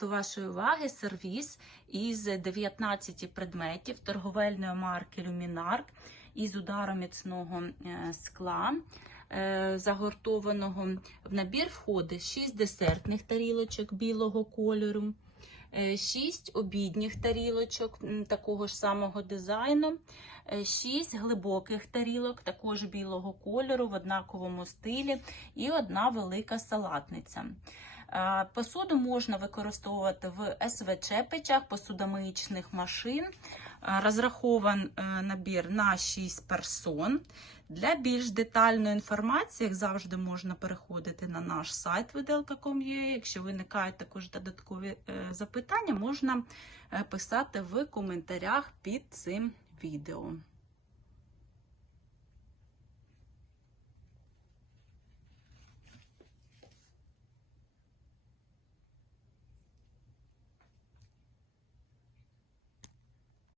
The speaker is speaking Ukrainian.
До вашої уваги сервіс із 19 предметів торговельної марки Люмінарк із ударом міцного е, скла. е, Загортованого в набір входить 6 десертних тарілочок білого кольору, 6 обідніх тарілочок такого ж самого дизайну, 6 глибоких тарілок також білого кольору в однаковому стилі і одна велика салатниця. Е, Посуду можна використовувати в СВЧ-печах, посудомиїчних машин. Е, Розрахован е, набір на 6 персон. Для більш детальної інформації, як завжди, можна переходити на наш сайт videl.com.ua. Якщо виникають також додаткові запитання, можна писати в коментарях під цим відео.